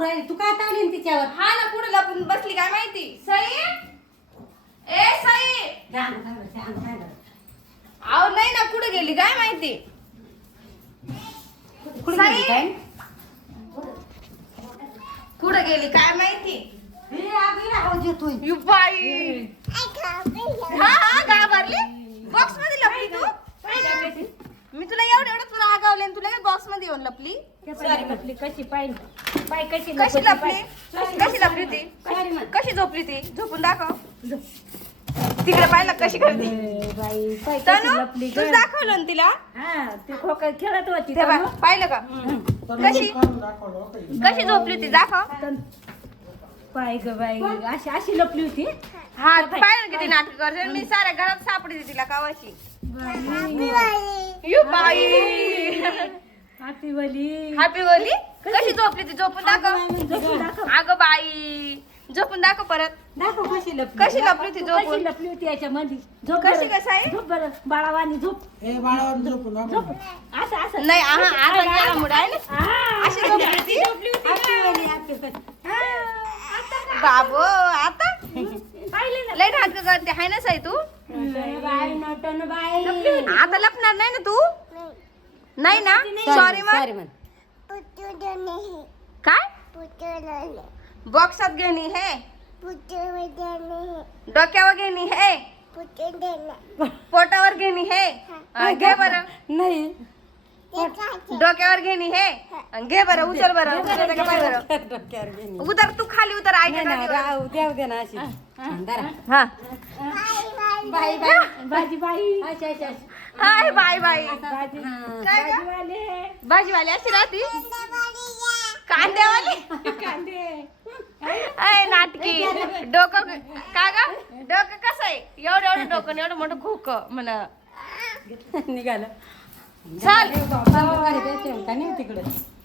पाहू राहिली तू काय तावली ना तिच्यावर हा ना कुठे लपून बसली काय माहिती सई ए सई आव नाही ना कुठे गेली काय माहिती सई कुठे गेली काय माहिती आवाज येतोय यू बाई हा हा घाबरली बॉक्स मध्ये लपली तू मी तुला एवढं तुला आगावले आणि तुला बॉक्स मध्ये येऊन लपली लपली कशी पाहिजे पाय कशी कशी लपली कशी लपली ती कशी झोपली ती झोपून दाखव तिकडे पाहिलं कशी करते बाई पाय तनु कशी लपली तू दाखवलं ना तिला हा ते खोका खेळत होती तेव्हा पाहिलं का कशी कशी झोपली ती दाखव पाय ग बाई अशी अशी लपली होती हा पाहिलं किती नाटक करते मी साऱ्या घरात सापडते तिला कावाशी यू बाई हाती वली हॅपी बोली कशी झोपली ती झोपून दाखव अगं बाई झोपून दाखव परत दाखव कशी लपली कशी लपली ती झोपून कशी लपली होती याच्यामध्ये झोप कशी बरं. कसं आहे झोप बरं बाळावानी झोप झोप असं असं नाही आता गेला मुड आहे ना हा. अशी झोपली ती हाती वली, हाती वली. बाबो आता पाहिले ना लय नाटक करते हाय ना साई तू बाई नटन बाई आता लपणार नाही ना तू नाही ना सॉरी मग काय बॉक्सात घेणी है डोक्यावर घेणी है पोटावर घेणी है घे बरं नाही डोक्यावर घेणी है घे बरं उचल बरं उचल का पाय बरं उतर तू खाली उतर ऐक देव दे ना अशी हा बाई बाई भाजी बाई अच्छा अच्छा हाय बाय बाय भाजी काय ग? भाजीवाले भाजीवाली अशी राहती कांद्यावाली कांदे अय नाटकी डोकं का ग डोकं कसं आहे एवढं एवढं डोकं आणि एवढं मोठं खोक म्हणा निघालं चल तिकडे